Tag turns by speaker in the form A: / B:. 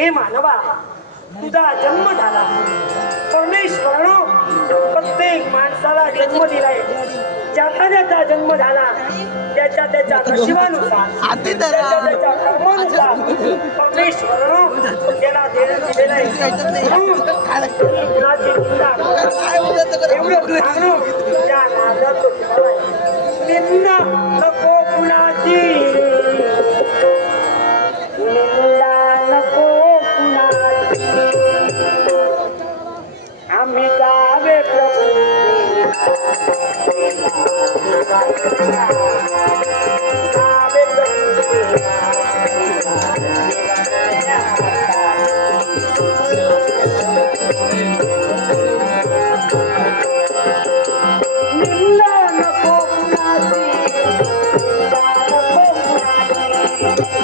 A: हे मानवा तुझा जन्म झाला. परमेश्वरानं प्रत्येक माणसाला जन्म दिलाय. ज्याचा ज्याचा जन्म झाला त्याच्या त्याच्या नशिबानुसार त्याच्या त्याच्या कर्मानुसार परमेश्वरानं त्याला देणं दिलेलं आहे. एवढं सांगणं त्या नादाचं. निंदा नको मिटावे प्रभु Thank you.